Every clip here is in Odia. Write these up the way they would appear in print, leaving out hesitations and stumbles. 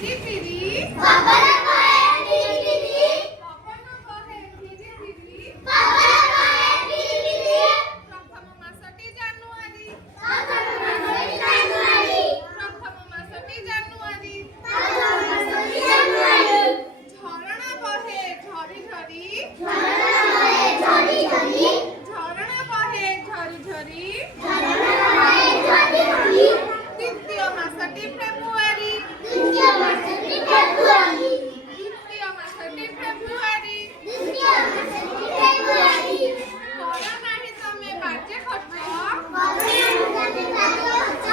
ଫିରି ଫିରି ବାବର କହେ ଫିରି ଫିରି ପବନ କହେ ଫିରି ଫିରି ବାବର କହେ ଫିରି ଫିରି ପ୍ରଥମ ମାସଟି ଜାନୁଆରୀ ପ୍ରଥମ ମାସଟି ଜାନୁଆରୀ ପ୍ରଥମ ମାସଟି ଜାନୁଆରୀ ମାସଟି ଜାନୁଆରୀ ଝରଣା ବହେ ଝରି ଝରି ଝରଣା ବହେ ଝରି ଝରି ଝରଣା ବହେ ଝରି ଝରି ଝରଣା ବହେ ଝରି ଝରି ଦ୍ୱିତୀୟ ମାସଟି ଫେବୃଆରୀ ଦ୍ୱିତୀୟ ମାସଟି ଫେବୃଆରୀ ଦ୍ୱିତୀୟ ମାସଟି ଫେବୃଆରୀ ଦ୍ୱିତୀୟ ମାସଟି ଫେବୃଆରୀ କର ନାହିଁ ତମେ ବାଜେ ଖର୍ଚ୍ଚ କରୋନା କାଜୁ ଖର୍ଚ୍ଚ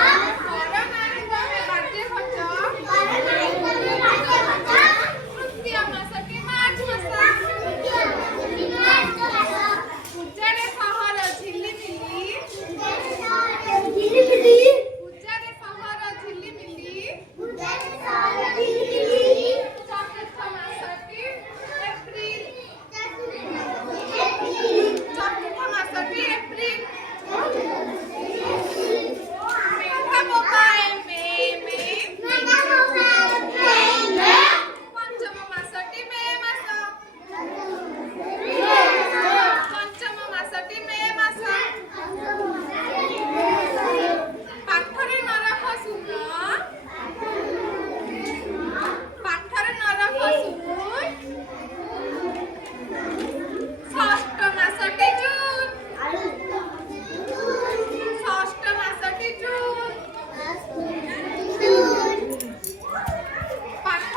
କର ନାହିଁ ତମେ ବାଜେ ଖର୍ଚ୍ଚ କରୋନା କାଜୁ ଖର୍ଚ୍ଚ ତୃତୀୟ ମାସଟି ମାର୍ଚ୍ଚ ମାସ ଦ୍ୱିତୀୟ ମାସଟି ମାର୍ଚ୍ଚ ମାସ ପୂଜାରେ ସହର ଝିଲିମିଲି ଝିଲିମିଲି ପୂଜାରେ ସହର ଝିଲିମିଲି ପୂଜାରେ ସହର ଝିଲିମିଲି ଚତୁର୍ଥ ମାସଟି ଏପ୍ରିଲ ଏପ୍ରିଲ ଚତୁର୍ଥ ମାସଟି ଏପ୍ରିଲ ମେଘ ପକାଏ ମେ ମେ ମେଘ ପକାଏ ମେ ପଞ୍ଚମ ମାସଟି ମେ ମାସ ପଞ୍ଚମ ମାସଟି ମେ ମାସ ପାଠରେ ନରକ ଶୂନ ପାଠରେ ନରକ ଶୂନ ଷଷ୍ଠ ମାସଟି ଜୁନ ଷଷ୍ଠ ମାସଟି ଜୁନ ପାଠ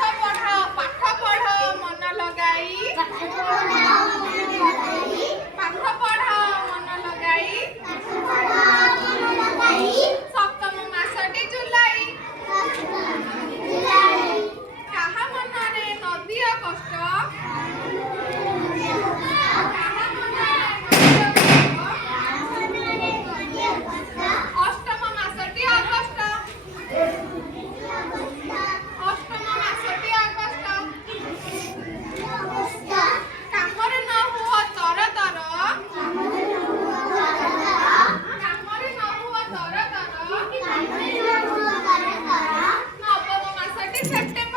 ପଢ଼ ମନ ଲଗାଇ ପାଠ ପଢ଼ ମନ ଲଗାଇ ସପ୍ତମ ମାସଟି ଜୁଲାଇ କାହା ମନରେ ନଦିଅ କଷ୍ଟ କାହା ମନରେ ନଦିଅ କଷ୍ଟ ଅଷ୍ଟମ ମାସଟି ଅଗଷ୍ଟ ଅଷ୍ଟମ ମାସଟି ଅଗଷ୍ଟ କାମରେ ନ ହୁଅ ତରତର କାମରେ ନ ହୁଅ ତରତର ନବମ ମାସଟି ସେପ୍ଟେମ୍ବର